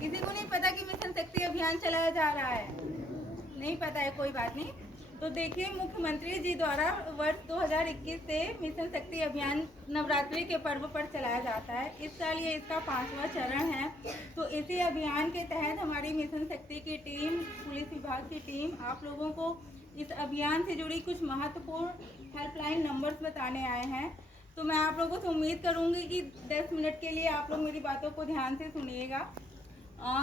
किसी को नहीं पता कि मिशन शक्ति अभियान चलाया जा रहा है? नहीं पता है, कोई बात नहीं। तो देखिए, मुख्यमंत्री जी द्वारा वर्ष 2021 से मिशन शक्ति अभियान नवरात्रि के पर्व पर चलाया जाता है। इस साल ये इसका 5वां चरण है। तो इसी अभियान के तहत हमारी मिशन शक्ति की टीम, पुलिस विभाग की टीम आप लोगों को इस अभियान से जुड़ी कुछ महत्वपूर्ण हेल्पलाइन नंबर्स बताने आए हैं। तो मैं आप लोगों से उम्मीद करूंगी कि 10 मिनट के लिए आप लोग मेरी बातों को ध्यान से सुनिएगा।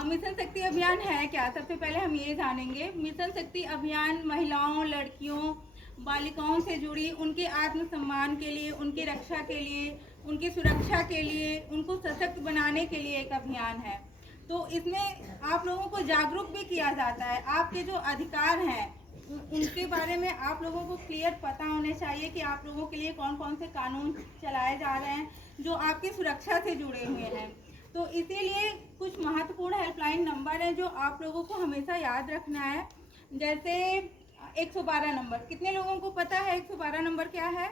मिशन शक्ति अभियान है क्या? सबसे पहले हम ये जानेंगे। मिशन शक्ति अभियान महिलाओं, लड़कियों, बालिकाओं से जुड़ी उनके आत्मसम्मान के लिए, उनकी रक्षा के लिए, उनकी सुरक्षा के लिए, उनको सशक्त बनाने के लिए एक अभियान है। तो इसमें आप लोगों को जागरूक भी किया जाता है। आपके जो अधिकार हैं उनके बारे में आप लोगों को क्लियर पता होने चाहिए कि आप लोगों के लिए कौन कौन से कानून चलाए जा रहे हैं जो आपकी सुरक्षा से जुड़े हुए हैं। तो इसीलिए कुछ महत्वपूर्ण हेल्पलाइन नंबर हैं जो आप लोगों को हमेशा याद रखना है। जैसे 112 नंबर, कितने लोगों को पता है 112 नंबर क्या है?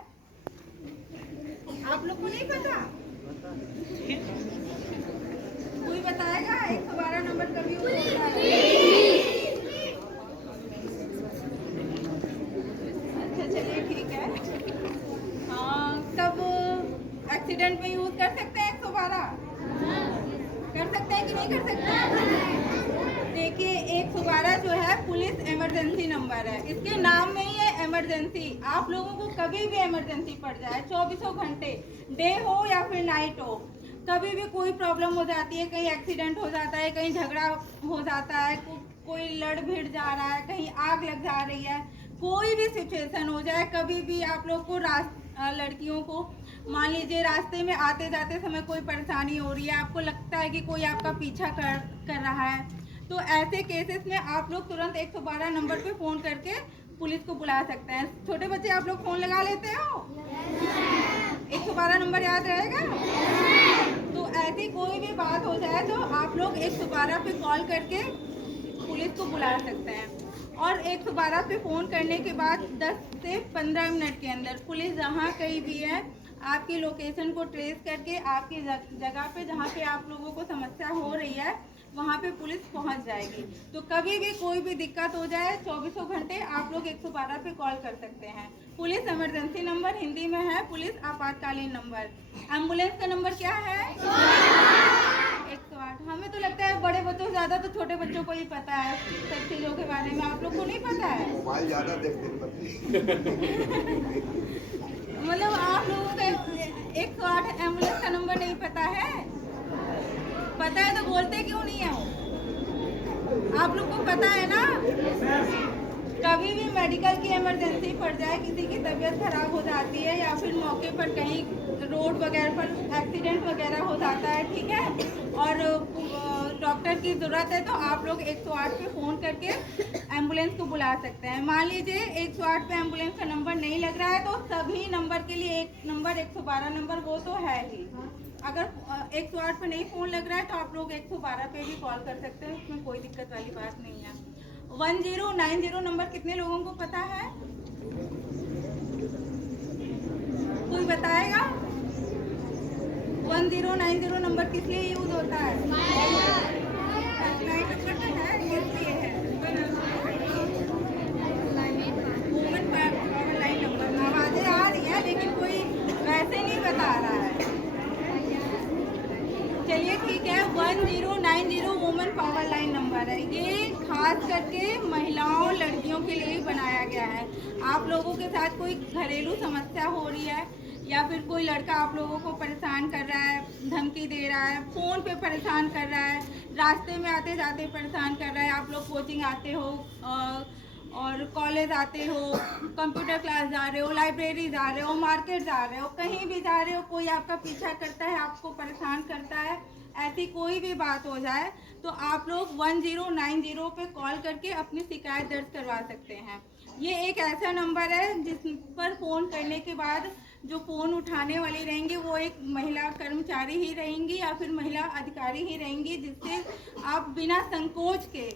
आप लोग को नहीं पता? कोई बताएगा 112 नंबर कभी यूज होता है? अच्छा चलिए ठीक है। कब एक्सीडेंट में यूज कर सकते हैं 112? कर सकते हैं कि नहीं कर सकते? देखिए, 112 जो है पुलिस इमरजेंसी नंबर है। इसके नाम में ही है इमरजेंसी। आप लोगों को कभी भी इमरजेंसी पड़ जाए, 24 घंटे, डे हो या फिर नाइट हो, कभी भी कोई प्रॉब्लम हो जाती है, कहीं एक्सीडेंट हो जाता है, कहीं झगड़ा हो जाता है, कोई लड़ भिड़ जा रहा है, कहीं आग लग जा रही है, कोई भी सिचुएशन हो जाए, कभी भी आप लोग को लड़कियों को मान लीजिए रास्ते में आते जाते समय कोई परेशानी हो रही है, आपको लगता है कि कोई आपका पीछा कर रहा है, तो ऐसे केसेस में आप लोग तुरंत 112 नंबर पे फ़ोन करके पुलिस को बुला सकते हैं। छोटे बच्चे आप लोग फ़ोन लगा लेते हो? 112 नंबर याद रहेगा? तो ऐसी कोई भी बात हो जाए तो आप लोग 112 पे कॉल करके पुलिस को बुला सकते हैं। और 112 पे फ़ोन करने के बाद 10 से 15 मिनट के अंदर पुलिस जहाँ कहीं भी है आपकी लोकेशन को ट्रेस करके आपकी जगह पे जहाँ पे आप लोगों को समस्या हो रही है वहाँ पे पुलिस पहुँच जाएगी। तो कभी भी कोई भी दिक्कत हो जाए 24 घंटे आप लोग 112 पे कॉल कर सकते हैं। पुलिस इमरजेंसी नंबर हिंदी में है पुलिस आपातकालीन नंबर। एम्बुलेंस का नंबर क्या है? 108। हमें तो लगता है बड़े बच्चों से ज़्यादा तो छोटे बच्चों को ही पता है सब चीज़ों के बारे में। आप लोग को नहीं पता है? मोबाइल ज़्यादा देखते मतलब आप लोगों को 108 एम्बुलेंस का नंबर नहीं पता है? पता है तो बोलते क्यों नहीं है? आप लोग को पता है ना? कभी भी मेडिकल की इमरजेंसी पड़ जाए, किसी की तबीयत खराब हो जाती है या फिर मौके पर कहीं रोड वगैरह पर एक्सीडेंट वगैरह हो जाता है, ठीक है, और डॉक्टर की ज़रूरत है तो आप लोग 108 पे फ़ोन करके एम्बुलेंस को बुला सकते हैं। मान लीजिए 108 पे एम्बुलेंस का नंबर नहीं लग रहा है तो सभी नंबर के लिए एक नंबर 112 नंबर वो तो है ही। अगर 108 पे नहीं फ़ोन लग रहा है तो आप लोग 112 पे भी कॉल कर सकते हैं, उसमें कोई दिक्कत वाली बात नहीं है। 1090 नंबर कितने लोगों को पता है? कोई बताएगा? 1090 नंबर किस लिए यूज होता है? हेल्पलाइन नंबर तो है, इसलिए है वुमेन पावर लाइन नंबर। आवाजें आ रही हैं लेकिन कोई वैसे नहीं बता रहा है। चलिए ठीक है, 1090 वुमेन पावर लाइन नंबर है। ये खास करके महिलाओं, लड़कियों के लिए बनाया गया है। आप लोगों के साथ कोई घरेलू समस्या हो रही है या फिर कोई लड़का आप लोगों को परेशान कर रहा है, धमकी दे रहा है, फ़ोन पे परेशान कर रहा है, रास्ते में आते जाते परेशान कर रहा है, आप लोग कोचिंग आते हो और कॉलेज आते हो, कंप्यूटर क्लास जा रहे हो, लाइब्रेरी जा रहे हो, मार्केट जा रहे हो, कहीं भी जा रहे हो, कोई आपका पीछा करता है, आपको परेशान करता है, ऐसी कोई भी बात हो जाए तो आप लोग 1090 पे कॉल करके अपनी शिकायत दर्ज करवा सकते हैं। ये एक ऐसा नंबर है जिस पर फ़ोन करने के बाद जो फ़ोन उठाने वाली रहेंगी वो एक महिला कर्मचारी ही रहेंगी या फिर महिला अधिकारी ही रहेंगी, जिससे आप बिना संकोच के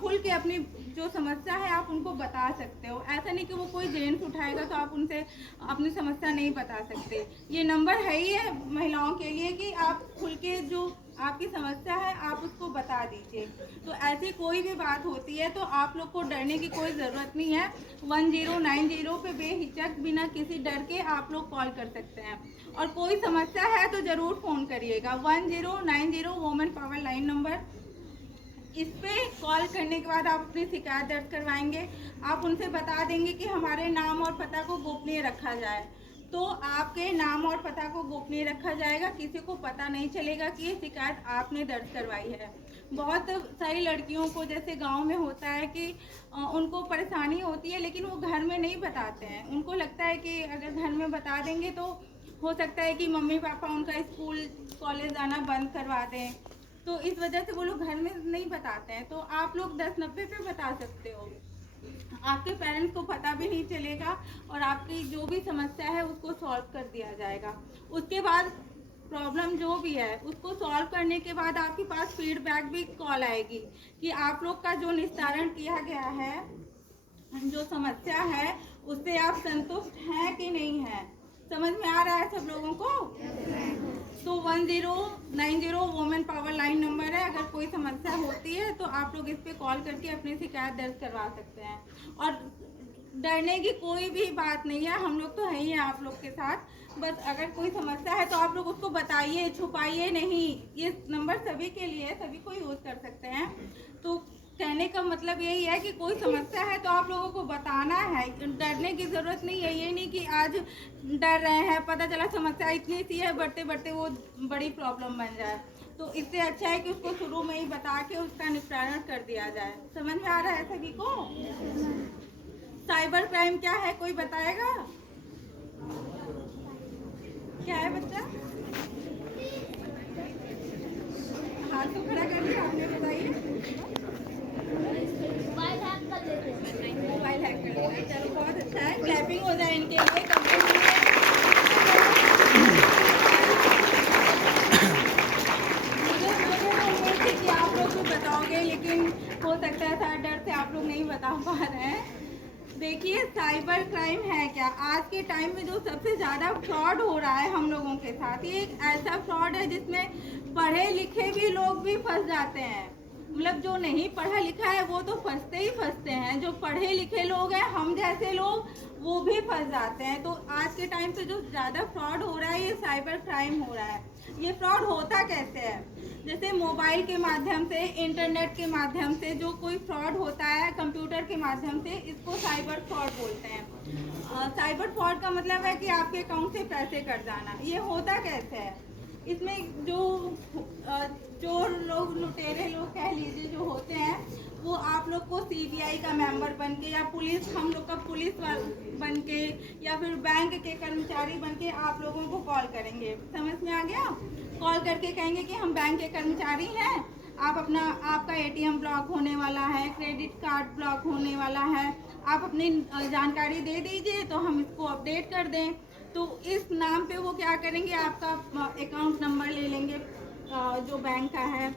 खुल के अपनी जो समस्या है आप उनको बता सकते हो। ऐसा नहीं कि वो कोई जेंट्स उठाएगा तो आप उनसे अपनी समस्या नहीं बता सकते। ये नंबर है ही है महिलाओं के लिए कि आप खुल के जो आपकी समस्या है आप उसको बता बता दीजिए। तो ऐसी कोई भी बात होती है तो आप लोग को डरने की कोई ज़रूरत नहीं है। 1090 पे बेहिचक बिना किसी डर के आप लोग कॉल कर सकते हैं, और कोई समस्या है तो ज़रूर फ़ोन करिएगा। 1090 वुमेन पावर लाइन नंबर, इस पे कॉल करने के बाद आप अपनी शिकायत दर्ज करवाएंगे। आप उनसे बता देंगे कि हमारे नाम और पता को गोपनीय रखा जाए, तो आपके नाम और पता को गोपनीय रखा जाएगा, किसी को पता नहीं चलेगा कि ये शिकायत आपने दर्ज करवाई है। बहुत सारी लड़कियों को जैसे गांव में होता है कि उनको परेशानी होती है, लेकिन वो घर में नहीं बताते हैं। उनको लगता है कि अगर घर में बता देंगे तो हो सकता है कि मम्मी पापा उनका स्कूल कॉलेज आना बंद करवा दें, तो इस वजह से वो लोग घर में नहीं बताते हैं। तो आप लोग 1090 पे बता सकते हो, आपके पेरेंट्स को पता भी नहीं चलेगा और आपकी जो भी समस्या है उसको सॉल्व कर दिया जाएगा। उसके बाद प्रॉब्लम जो भी है उसको सॉल्व करने के बाद आपके पास फीडबैक भी कॉल आएगी कि आप लोग का जो निस्तारण किया गया है, जो समस्या है, उससे आप संतुष्ट हैं कि नहीं हैं। समझ में आ रहा है सब लोगों को? तो 1090 वुमेन पावर लाइन नंबर है। अगर कोई समस्या होती है तो आप लोग इस पे कॉल करके अपनी शिकायत दर्ज करवा सकते हैं, और डरने की कोई भी बात नहीं है। हम लोग तो है ही हैं आप लोग के साथ। बस अगर कोई समस्या है तो आप लोग उसको बताइए, छुपाइए नहीं। ये नंबर सभी के लिए है, सभी को यूज़ कर सकते हैं। तो कहने का मतलब यही है कि कोई समस्या है तो आप लोगों को बताना है, डरने की ज़रूरत नहीं है। ये नहीं कि आज डर रहे हैं, पता चला समस्या इतनी सी है, बढ़ते बढ़ते वो बड़ी प्रॉब्लम बन जाए। तो इससे अच्छा है कि उसको शुरू में ही बता के उसका निपटारा कर दिया जाए। समझ में आ रहा है सभी को? साइबर क्राइम क्या है, कोई बताएगा? क्या है बच्चा? हाथ तो खड़ा कर दिया आपने, बताइए। मोबाइल हैक कर लेते हैं। मोबाइल हैक कर लेते हैं, चलो बहुत अच्छा है। क्लैपिंग हो जाए इनके लिए। मुझे उम्मीद थी कि आप लोग भी बताओगे, लेकिन हो सकता है शायद डर से आप लोग नहीं बता पा रहे हैं। देखिए, साइबर क्राइम है क्या? आज के टाइम में जो सबसे ज़्यादा फ्रॉड हो रहा है हम लोगों के साथ, ये एक ऐसा फ्रॉड है जिसमें पढ़े लिखे भी लोग भी फंस जाते हैं। मतलब जो नहीं पढ़ा लिखा है वो तो फंसते ही फंसते हैं, जो पढ़े लिखे लोग हैं, हम जैसे लोग, वो भी फंस जाते हैं। तो आज के टाइम पे जो ज़्यादा फ्रॉड हो रहा है ये साइबर क्राइम हो रहा है। ये फ्रॉड होता कैसे है? जैसे मोबाइल के माध्यम से, इंटरनेट के माध्यम से जो कोई फ्रॉड होता है, कंप्यूटर के माध्यम से, इसको साइबर फ्रॉड बोलते हैं। साइबर फ्रॉड का मतलब है कि आपके अकाउंट से पैसे कट जाना। ये होता कैसे है? इसमें जो चोर लोग, लुटेरे लोग कह लीजिए, जो होते हैं, वो आप लोग को सीबीआई का मेंबर बन के, या पुलिस, हम लोग का पुलिस बन के, या फिर बैंक के कर्मचारी बन के आप लोगों को कॉल करेंगे। समझ में आ गया? कॉल करके कहेंगे कि हम बैंक के कर्मचारी हैं, आपका एटीएम ब्लॉक होने वाला है, क्रेडिट कार्ड ब्लॉक होने वाला है, आप अपनी जानकारी दे दीजिए तो हम इसको अपडेट कर दें। तो इस नाम पे वो क्या करेंगे, आपका अकाउंट नंबर ले लेंगे जो बैंक का है,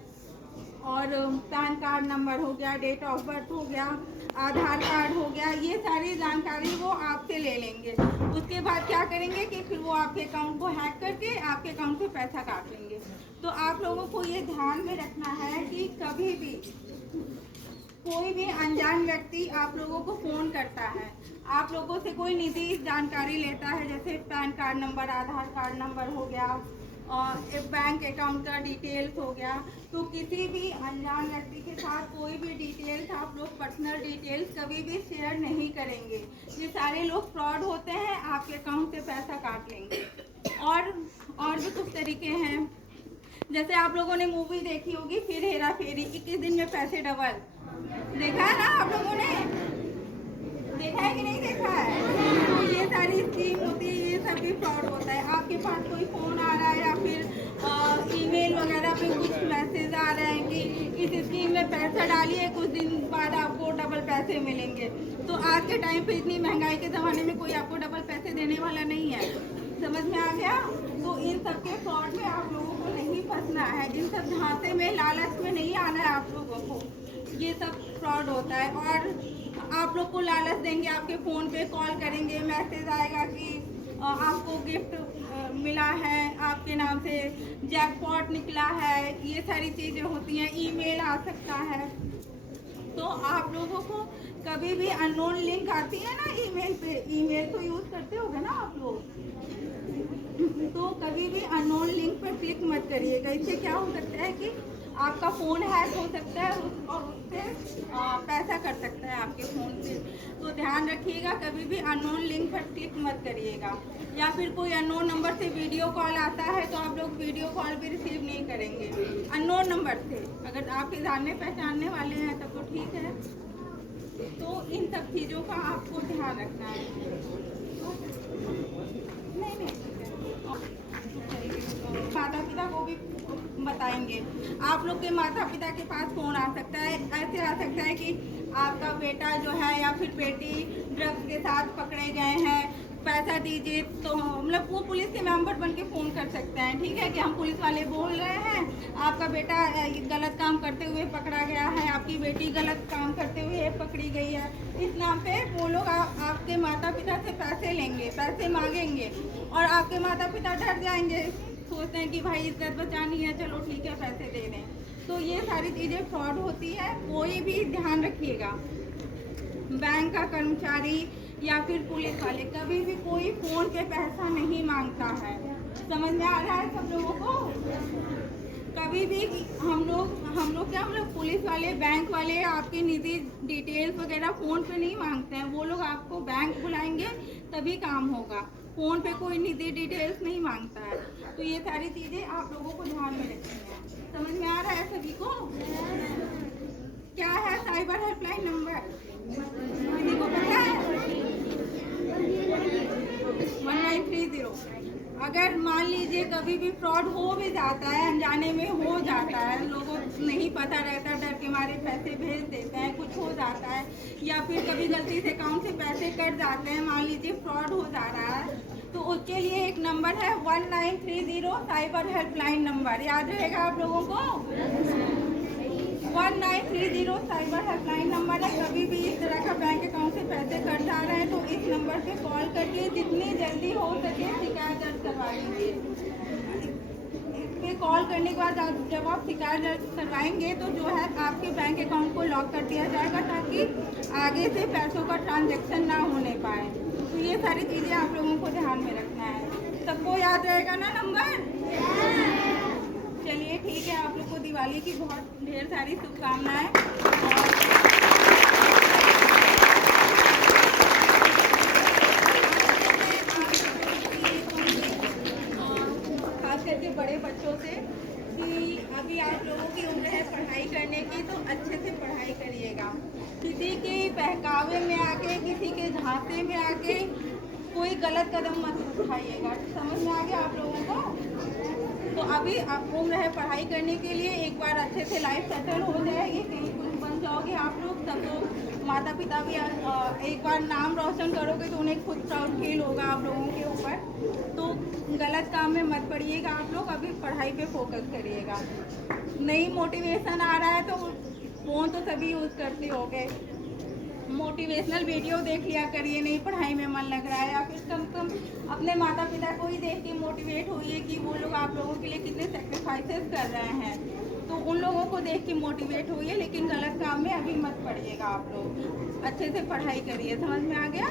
और पैन कार्ड नंबर हो गया, डेट ऑफ बर्थ हो गया, आधार कार्ड हो गया, ये सारी जानकारी वो आपसे ले लेंगे। उसके बाद क्या करेंगे कि फिर वो आपके अकाउंट को हैक करके आपके अकाउंट से पैसा काट लेंगे। तो आप लोगों को ये ध्यान में रखना है कि कभी भी कोई भी अनजान व्यक्ति आप लोगों को फ़ोन करता है, आप लोगों से कोई निजी जानकारी लेता है, जैसे पैन कार्ड नंबर, आधार कार्ड नंबर हो गया, और एक बैंक अकाउंट का डिटेल्स हो गया, तो किसी भी अनजान व्यक्ति के साथ कोई भी डिटेल्स, आप लोग पर्सनल डिटेल्स कभी भी शेयर नहीं करेंगे। ये सारे लोग फ्रॉड होते हैं, आपके अकाउंट से पैसा काट लेंगे। और भी कुछ तरीके हैं, जैसे आप लोगों ने मूवी देखी होगी फिर हेरा फेरी, 21 दिन में पैसे डबल, देखा है ना आप लोगों ने? देखा है कि नहीं देखा है? तो ये सारी स्कीम होती है, ये सब भी फ्रॉड होता है। आपके पास कोई फ़ोन आ रहा है या फिर ईमेल वगैरह पे कुछ मैसेज आ रहे हैं कि इस स्कीम में पैसा डालिए, कुछ दिन बाद आपको डबल पैसे मिलेंगे। तो आज के टाइम पे इतनी महंगाई के ज़माने में कोई आपको डबल पैसे देने वाला नहीं है। समझ में आ गया? तो इन सब के फ्रॉड में आप लोगों को नहीं फंसना है, इन सब झांसे में, लालच में नहीं आना है आप लोगों को। ये सब फ्रॉड होता है। और आप लोग को लालच देंगे, आपके फ़ोन पे कॉल करेंगे, मैसेज आएगा कि आपको गिफ्ट मिला है, आपके नाम से जैकपॉट निकला है, ये सारी चीज़ें होती हैं, ईमेल आ सकता है। तो आप लोगों को कभी भी अननोन लिंक आती है ना ईमेल पे, ईमेल तो यूज़ करते होगे ना आप लोग, तो कभी भी अननोन लिंक पर क्लिक मत करिएगा। इससे क्या हो सकता है कि आपका फ़ोन हैक हो सकता है और उससे पैसा कर सकता है आपके फ़ोन से। तो ध्यान रखिएगा, कभी भी अननोन लिंक पर क्लिक मत करिएगा। या फिर कोई अननोन नंबर से वीडियो कॉल आता है तो आप लोग वीडियो कॉल भी रिसीव नहीं करेंगे अननोन नंबर से। अगर आपके जानने पहचानने वाले हैं तब तो ठीक है। तो इन सब चीज़ों का आपको ध्यान रखना है। नहीं माता पिता को भी बताएंगे। आप लोग के माता पिता के पास फोन आ सकता है, ऐसे आ सकता है कि आपका बेटा जो है या फिर बेटी ड्रग्स के साथ पकड़े गए हैं, पैसा दीजिए। तो मतलब वो पुलिस के मेंबर बन के फ़ोन कर सकते हैं, ठीक है, कि हम पुलिस वाले बोल रहे हैं, आपका बेटा गलत काम करते हुए पकड़ा गया है, आपकी बेटी गलत काम करते हुए पकड़ी गई है। इस नाम पे वो लोग आपके माता पिता से पैसे लेंगे, पैसे मांगेंगे और आपके माता पिता डर जाएंगे, सोचते हैं कि भाई इज्जत बचानी है, चलो ठीक है पैसे दे दें। तो ये सारी चीज़ें फ्रॉड होती है, कोई भी ध्यान रखिएगा। बैंक का कर्मचारी या फिर पुलिस वाले कभी भी कोई फ़ोन पे पैसा नहीं मांगता है। समझ में आ रहा है सब लोगों को? कभी भी हम लोग क्या, हम लोग पुलिस वाले बैंक वाले आपकी निजी डिटेल्स वगैरह फ़ोन पे नहीं मांगते हैं। वो लोग आपको बैंक बुलाएंगे तभी काम होगा, फ़ोन पे कोई निजी डिटेल्स नहीं मांगता है। तो ये सारी चीज़ें आप लोगों को ध्यान में रखनी है। समझ में आ रहा है सभी को? क्या है साइबर हेल्पलाइन नंबर, किसी को पता है? 1930। अगर मान लीजिए कभी भी फ्रॉड हो भी जाता है, अनजाने में हो जाता है, लोगों को नहीं पता रहता, डर के मारे पैसे भेज देते हैं, कुछ हो जाता है, या फिर कभी गलती से अकाउंट से पैसे कट जाते हैं, मान लीजिए फ्रॉड हो जा रहा है, तो उसके लिए एक नंबर है 1930 साइबर हेल्पलाइन नंबर। याद रहेगा आप लोगों को? 1930 साइबर हेल्पलाइन नंबर है। कभी भी इस तरह का बैंक अकाउंट से पैसे कट जा रहे हैं तो इस नंबर पे कॉल करके जितनी जल्दी हो सके शिकायत दर्ज करवा लीजिए। इस पे कॉल करने के बाद जब आप शिकायत दर्ज करवाएंगे तो जो है आपके बैंक अकाउंट को लॉक कर दिया जाएगा, ताकि आगे से पैसों का ट्रांजैक्शन ना होने पाए। तो ये सारी चीज़ें आप लोगों को ध्यान में रखना है। सबको याद रहेगा ना नंबर? चलिए ठीक है, आप लोग को दिवाली की बहुत ढेर सारी शुभकामनाएं। खास करके बड़े बच्चों से कि अभी आप लोगों की उम्र है पढ़ाई करने की, तो अच्छे से पढ़ाई करिएगा। किसी के बहकावे में आके, किसी के झांसे में आके कोई गलत कदम मत उठाइएगा। समझ में आ गया आप लोगों को? तो अभी आप उम्र है पढ़ाई करने के लिए, एक बार अच्छे से लाइफ सेटल हो जाएगी, कहीं कुछ बन जाओगे आप लोग, तब तो माता पिता भी एक बार नाम रोशन करोगे तो उन्हें खुद प्राउड फील होगा आप लोगों के ऊपर। तो गलत काम में मत पड़िएगा आप लोग, अभी पढ़ाई पे फोकस करिएगा। नई मोटिवेशन आ रहा है तो फ़ोन तो सभी यूज़ करते होगे, मोटिवेशनल वीडियो देख लिया करिए, नहीं पढ़ाई में मन लग रहा है, या फिर कम से कम अपने माता पिता को ही देख के मोटिवेट होइए कि वो लोग आप लोगों के लिए कितने सेक्रीफाइसेस कर रहे हैं। तो उन लोगों को देख के मोटिवेट होइए, लेकिन गलत काम में अभी मत पड़िएगा आप लोग। अच्छे से पढ़ाई करिए। समझ में आ गया?